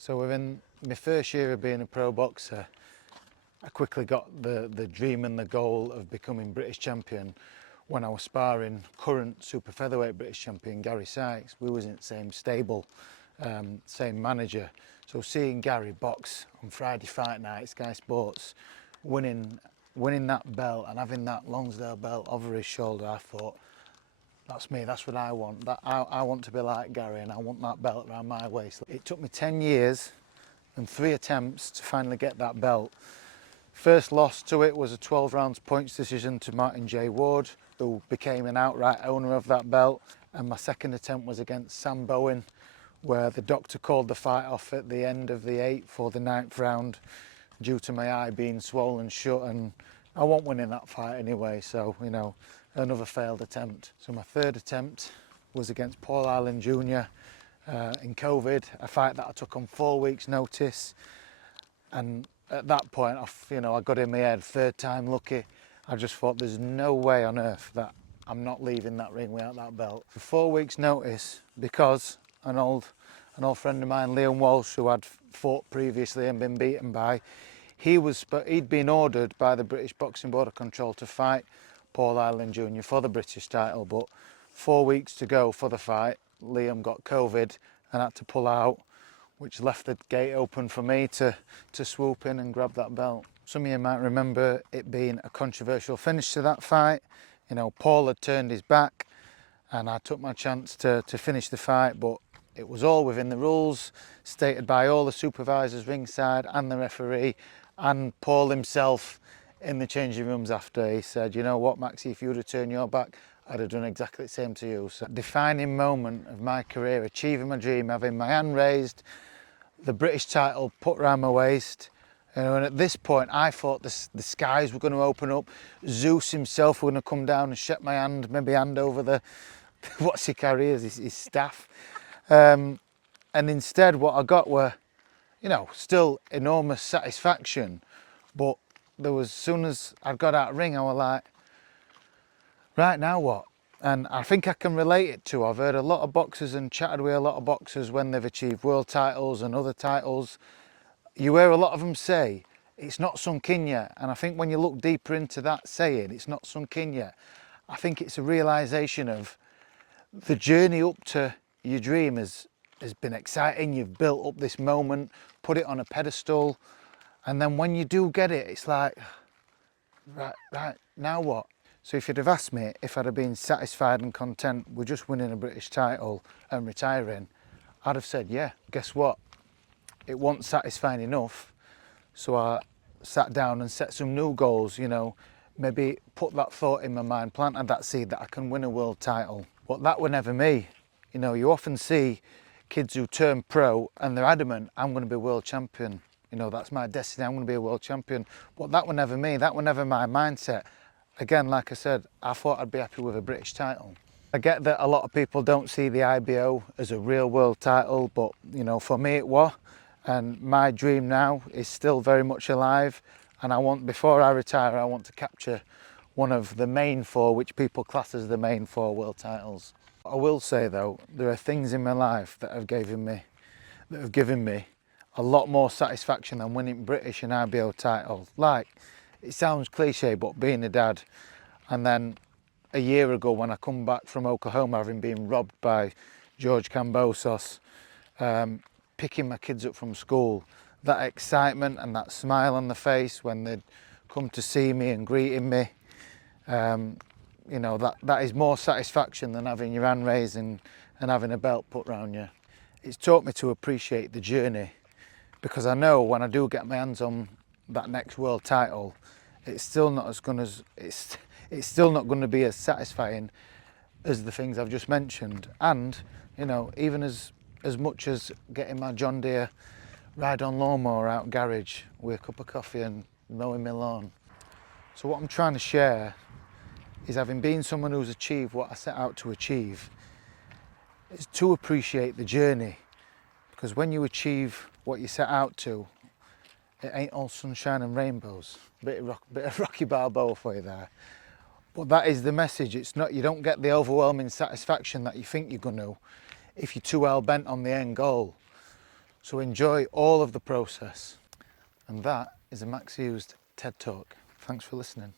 So within my first year of being a pro boxer, I quickly got the dream and the goal of becoming British champion when I was sparring current super featherweight British champion Gary Sykes. We was in the same stable, same manager. So seeing Gary box on Friday fight night, Sky Sports, winning that belt and having that Lonsdale belt over his shoulder, I thought, that's me, that's what I want. I want to be like Gary and I want that belt around my waist. It took me 10 years and 3 attempts to finally get that belt. First loss to it was a 12 rounds points decision to Martin J. Ward, who became an outright owner of that belt. And my second attempt was against Sam Bowen, where the doctor called the fight off at the end of the 8th or the 9th round due to my eye being swollen shut, and I wasn't winning that fight anyway, so you know, another failed attempt. So my third attempt was against Paul Ireland Jr. In COVID, a fight that I took on 4 weeks notice, and at that point I got in my head, third time lucky. I just thought there's no way on earth that I'm not leaving that ring without that belt. For 4 weeks notice, because an old friend of mine, Liam Walsh, who had fought previously and been beaten by, he'd been ordered by the British Boxing Board of Control to fight Paul Ireland Jr. for the British title, but 4 weeks to go for the fight, Liam got COVID and had to pull out, which left the gate open for me to swoop in and grab that belt. Some of you might remember it being a controversial finish to that fight. You know, Paul had turned his back and I took my chance to finish the fight, but it was all within the rules stated by all the supervisors ringside and the referee and Paul himself in the changing rooms after. He said, you know what, Maxie, if you would have turned your back, I'd have done exactly the same to you. So, defining moment of my career, achieving my dream, having my hand raised, the British title put around my waist. You know, and at this point, I thought the skies were going to open up. Zeus himself were going to come down and shake my hand, maybe hand over the, what's he carries, his staff. And instead, what I got were, you know, still enormous satisfaction. But there was, as soon as I got out of the ring, I was like, right, now what? And I think I can relate it to, I've heard a lot of boxers and chatted with a lot of boxers when they've achieved world titles and other titles. You hear a lot of them say, it's not sunk in yet. And I think when you look deeper into that saying, it's not sunk in yet, I think it's a realisation of the journey up to your dream has been exciting. You've built up this moment, put it on a pedestal. And then when you do get it, it's like, right, now what? So if you'd have asked me if I'd have been satisfied and content with just winning a British title and retiring, I'd have said, yeah. Guess what? It wasn't satisfying enough. So I sat down and set some new goals, you know, maybe put that thought in my mind, planted that seed that I can win a world title. But that were never me. You know, you often see kids who turn pro and they're adamant, I'm going to be world champion. You know, that's my destiny, I'm going to be a world champion. But that were never me, that were never my mindset. Again, like I said, I thought I'd be happy with a British title. I get that a lot of people don't see the IBO as a real world title, but you know, for me it was. And my dream now is still very much alive. And I want, before I retire, I want to capture one of the main 4, which people class as the main 4 world titles. I will say though, there are things in my life that have given me a lot more satisfaction than winning British and IBO titles. Like, it sounds cliche, but being a dad, and then a year ago when I come back from Oklahoma, having been robbed by George Kambosos, picking my kids up from school, that excitement and that smile on the face when they'd come to see me and greeting me, you know, that is more satisfaction than having your hand raised and having a belt put around you. It's taught me to appreciate the journey, because I know when I do get my hands on that next world title, it's still not going to be as satisfying as the things I've just mentioned. And you know, even as much as getting my John Deere ride-on lawnmower out garage with a cup of coffee and mowing my lawn. So what I'm trying to share is, having been someone who's achieved what I set out to achieve, is to appreciate the journey. Because when you achieve what you set out to, it ain't all sunshine and rainbows. Bit of Rocky Balboa for you there. But that is the message. It's not, you don't get the overwhelming satisfaction that you think you're going to if you're too hell bent on the end goal. So enjoy all of the process. And that is a Max Hughes TED Talk. Thanks for listening.